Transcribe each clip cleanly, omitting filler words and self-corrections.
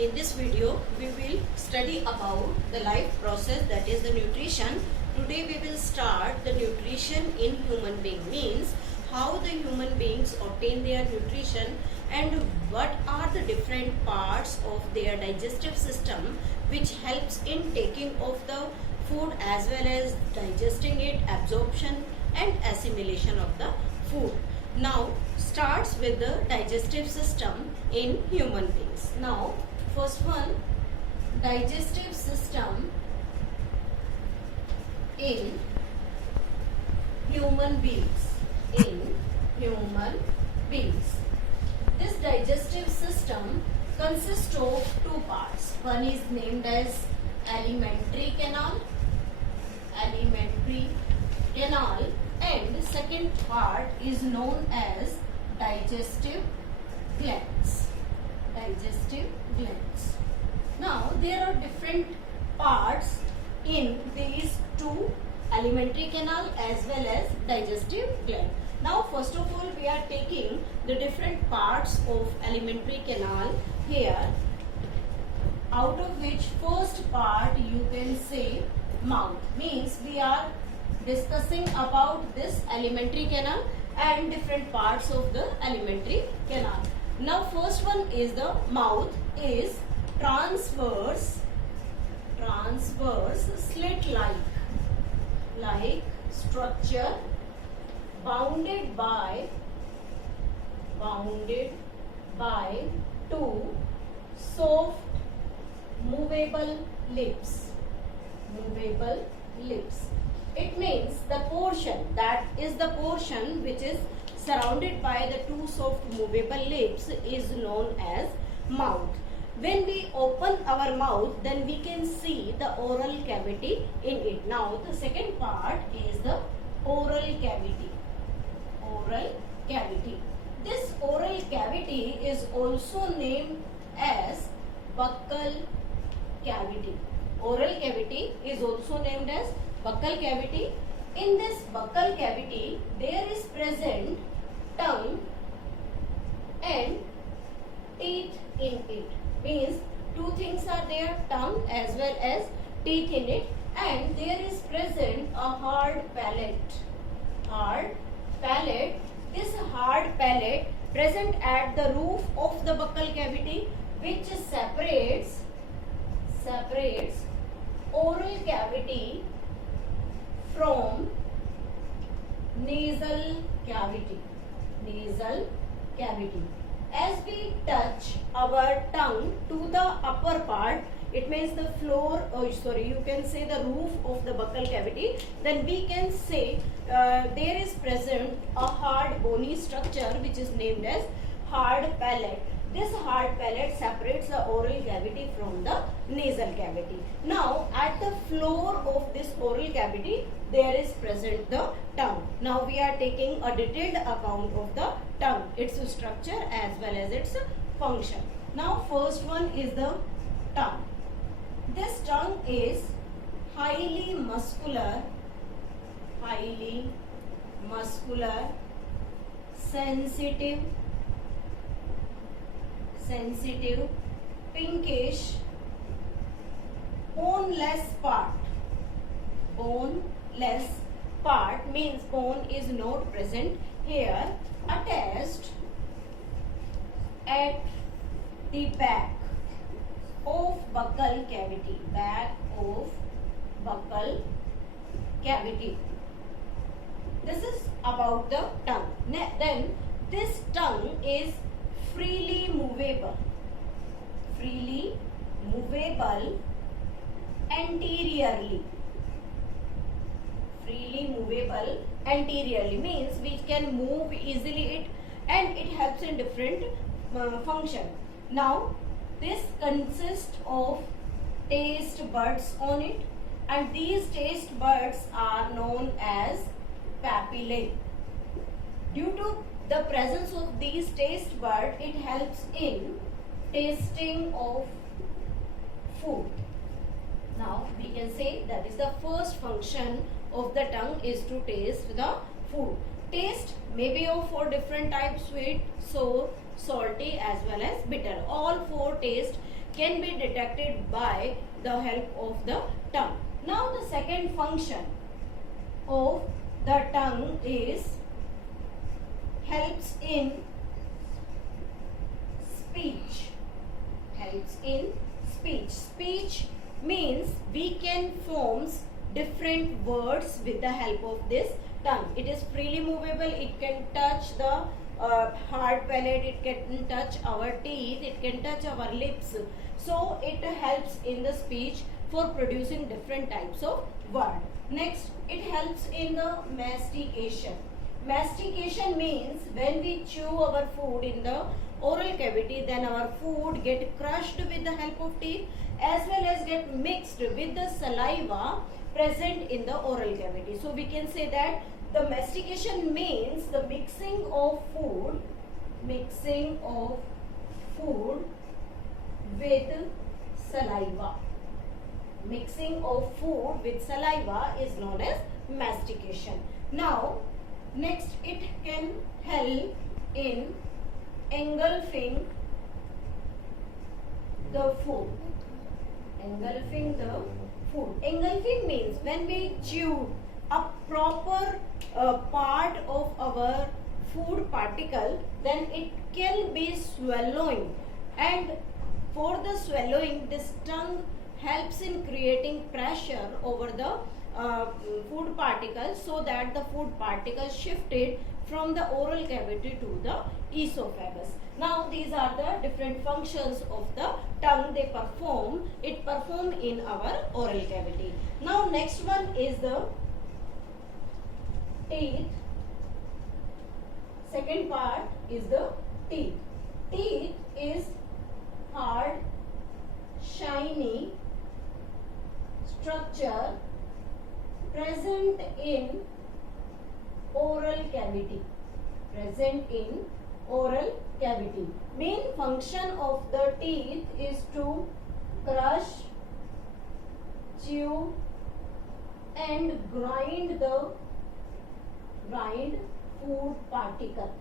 In this video, we will study about the life process, that is the nutrition. Today we will start the nutrition in human being, means how the human beings obtain their nutrition and what are the different parts of their digestive system which helps in taking of the food as well as digesting it, absorption and assimilation of the food. Now starts with the digestive system in human beings. Now first one, digestive system in human beings. In human beings, this digestive system consists of two parts. One is named as alimentary canal, and second part is known as digestive glands. Now there are different parts in these two, alimentary canal as well as digestive gland. Now first of all we are taking the different parts of alimentary canal here, out of which first part you can say mouth, means we are discussing about this alimentary canal and different parts of the alimentary canal. Now first one is the mouth, is transverse slit like structure bounded by two soft movable lips. It means the portion, that is the portion which is surrounded by the two soft movable lips, is known as mouth. When we open our mouth, then we can see the oral cavity in it. Now the second part is the oral cavity. This oral cavity is also named as buccal cavity. Oral cavity is also named as buccal cavity. In this buccal cavity, there is present tongue and teeth in it. Means two things are there, tongue as well as teeth in it, and there is present a hard palate. This hard palate present at the roof of the buccal cavity, which separates oral cavity from nasal cavity. As we touch our tongue to the upper part, it means the floor, you can say the roof of the buccal cavity, then we can say there is present a hard bony structure which is named as hard palate. This hard palate separates the oral cavity from the nasal cavity. Now at the floor of this oral cavity there is present the tongue. Now we are taking a detailed account of the tongue, its structure as well as its function. Now first one is the tongue. This tongue is highly muscular, sensitive, pinkish, boneless part means bone is not present here, attached at the back of buccal cavity. This is about the tongue. Then this tongue is freely movable anteriorly. Means we can move easily it, and it helps in different function. Now this consists of taste buds on it, and these taste buds are known as papillae. Due to the presence of these taste buds, it helps in tasting of food. Now we can say that is the first function of the tongue, is to taste the food. Taste may be of 4 different types: sweet, sour, salty as well as bitter. All 4 tastes can be detected by the help of the tongue. Now the second function of the tongue is helps in speech. Helps in speech. Speech means we can form different words with the help of this tongue. It is freely movable. It can touch the hard palate. It can touch our teeth. It can touch our lips. So it helps in the speech for producing different types of word. Next, it helps in the mastication. Mastication means when we chew our food in the oral cavity, then our food get crushed with the help of teeth as well as get mixed with the saliva present in the oral cavity. So we can say that the mastication means the mixing of food with saliva. Mixing of food with saliva is known as mastication. Now, next it can help in engulfing the food. Engulfing the food. Engulfing means when we chew a proper part of our food particle, then it can be swallowing, and for the swallowing, this tongue helps in creating pressure over the food particles so that the food particles shifted from the oral cavity to the esophagus. Now these are the different functions of the tongue they perform. It perform in our oral cavity. Now next one is the teeth. Second part is the teeth. Teeth is hard, shiny structure present in oral cavity. Present in oral cavity. Main function of the teeth is to crush, chew and grind food particle.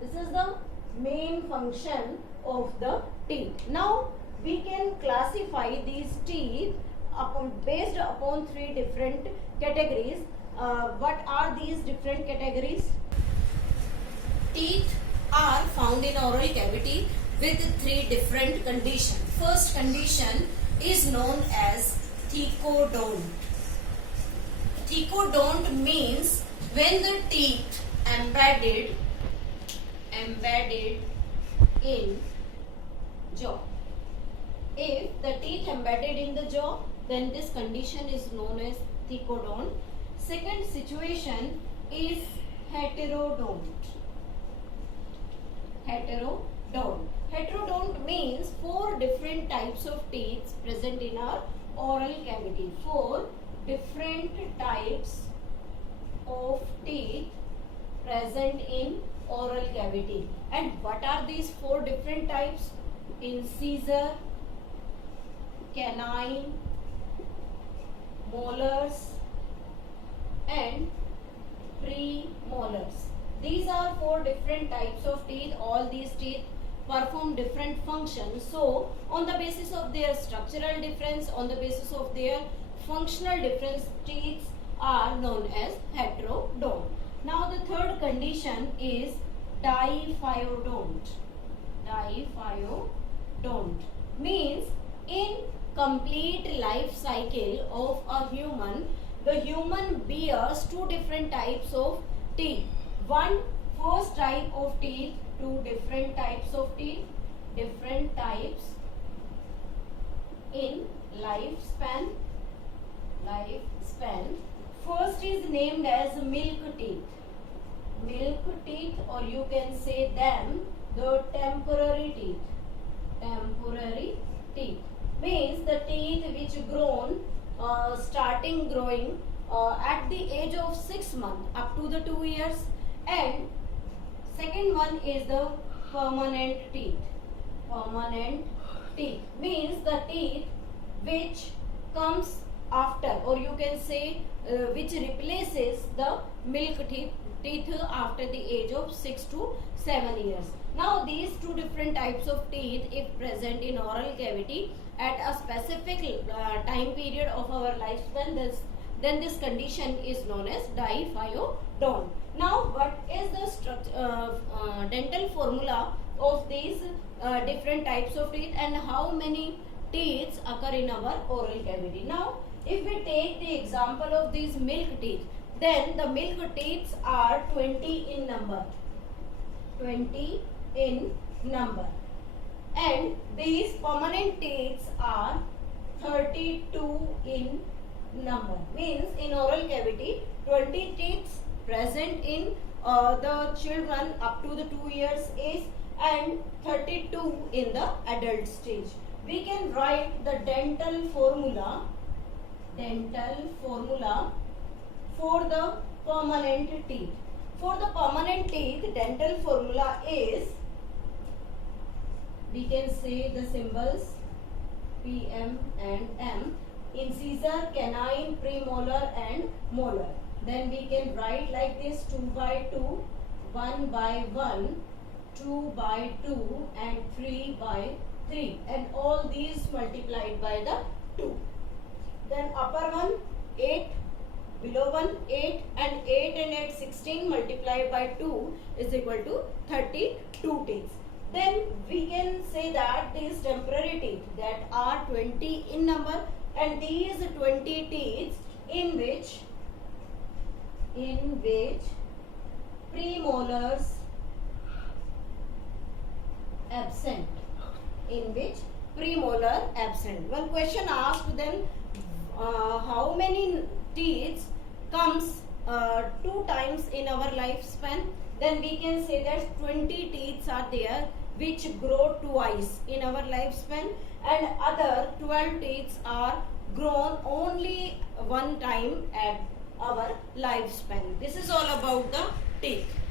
This is the main function of the teeth. Now we can classify these teeth based upon three different categories. What are these different categories? Teeth are found in oral cavity with three different conditions. First condition is known as thecodont. Thecodont means when the teeth embedded in jaw. If the teeth embedded in the jaw, then this condition is known as thecodont. Second situation is heterodont. Heterodont means four different types of teeth present in our oral cavity. Four different types of teeth present in oral cavity. And what are these four different types? Incisor, canine, molars and premolars. These are four different types of teeth. All these teeth perform different functions. So on the basis of their structural difference, on the basis of their functional difference, teeth are known as heterodont. Now the third condition is diphyodont. Diphyodont means in complete life cycle of a human, the human bears two different types of teeth. One first type of teeth, two different types of teeth, different types in lifespan. First is named as milk teeth. Milk teeth, or you can say them the temporary teeth. Temporary teeth means the teeth which starting growing at the age of 6 months up to the 2 years. And second one is the permanent teeth. Permanent teeth means the teeth which comes after, or you can say which replaces the milk teeth after the age of 6 to 7 years. Now these two different types of teeth, if present in oral cavity at a specific time period of our lifespan, then this condition is known as diphyodont. Now what is the dental formula of these different types of teeth and how many teeth occur in our oral cavity? Now if we take the example of these milk teeth, then the milk teeth are 20 in number. 20 in number. And these permanent teeth are 32 in number. Means in oral cavity, 20 teeth present in the children up to the 2 years age and 32 in the adult stage. We can write the dental formula for the permanent teeth. For the permanent teeth, dental formula is, we can say the symbols PM and M, incisor, canine, premolar and molar. Then we can write like this: 2 by 2, 1 by 1, 2 by 2 and 3 by 3, and all these multiplied by the 2. Then upper one 8, below one 8, and 8 and 8 16 multiplied by 2 is equal to 32 teeth. Then we can say that these temporary teeth that are 20 in number, and these 20 teeth in which premolars absent. One question asked then, how many teeth comes 2 times in our lifespan? Then we can say that 20 teeth are there which grow twice in our lifespan, and other 12 teeth are grown only 1 time at our lifespan. This is all about the teeth.